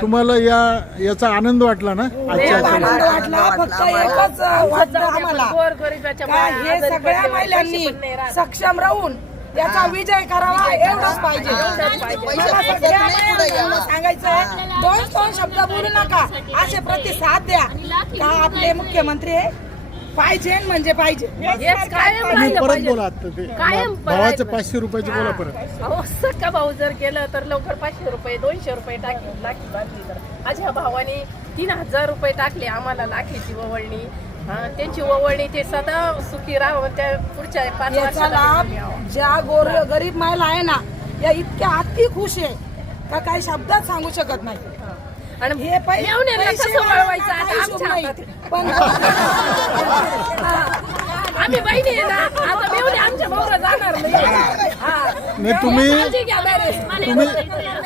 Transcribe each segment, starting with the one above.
तुम्हाला याचा आनंद वाटला ना आजच्या आनंद वाटला. फक्त एकच वाटतं आम्हाला का हे सगळ्या महिलांनी सक्षम राहून याचा विजय करावा एवढंच पाहिजे. मला सगळ्या महिलांना सांगायचं दोन शब्द बोलू नका, असे प्रतिसाद द्या का आपले मुख्यमंत्री पाहिजे म्हणजे पाहिजे. परत बोला आता ते भावाचं 500 रुपयाचं बोला परत. अहो सख्खा भाऊ जर केलं तर लवकर 500 रुपये 200 रुपये लाखी बांधली तर माझ्या भावाने 3000 रुपये टाकले आम्हाला लाखीची ववळणी. त्यांची ववळणी ते सदा सुखी राहावं त्या पुढच्या 5 वर्षाला. ज्या गरीब महिला आहे ना या इतक्या अति खुश आहे का काही शब्दात सांगू शकत नाही. आणि हे पैसे वळवायचं आता आमच्या हातात. पण आम्ही बहिणी आहे ना, आता मेवणे आमच्या भाऊला जाणार नाही.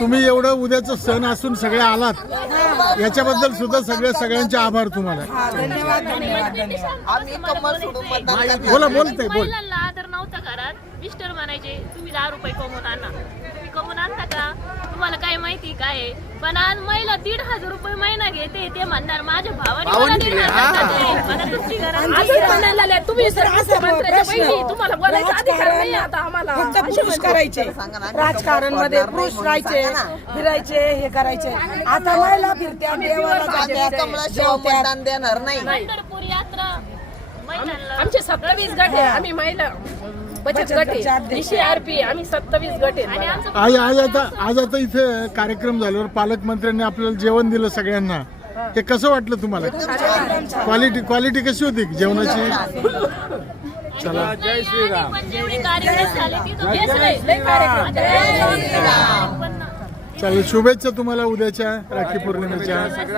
तुम्ही एवढं उद्याचं सण असून सगळे आलात याच्याबद्दल सुद्धा सगळ्यांचे आभार तुम्हाला. बोला बोलते बोल. आदर नव्हता घरात. मिस्टर म्हणायचे तुम्ही 10 रुपये कमवून आणा. तुम्ही कमवून आणता का? तुम्हाला काय माहिती काय? पण आज महिला 1500 रुपये महिना घेते. ते म्हणणार माझ्या भावाने मला 1500 दिले. मला तुमची गरज तुम्ही तुम्हाला बोलायचा अधिकार नाही आता आम्हाला. फक्त पुरुष करायचे राजकारण मध्ये, पुरुष राहायचे फिरायचे हे करायचे. आता महिला फिरत्या देवाला मतदान देणार नाही. पंढरपूर यात्रा महिलांना आमचे 27 गट आहे. आम्ही महिला बचत गट आहे. CRP आम्ही 27 गट आहे. आज आता इथे कार्यक्रम झाल्यावर पालकमंत्र्यांनी आपल्याला जेवण दिलं सगळ्यांना. ते कसं वाटलं तुम्हाला? क्वालिटी कशी होती जेवणाची? चला जय श्रीराम. पण जेवढे कार्यक्रम झाले तिथं चला शुभेच्छा तुम्हाला उद्याच्या राखी पौर्णिमेच्या.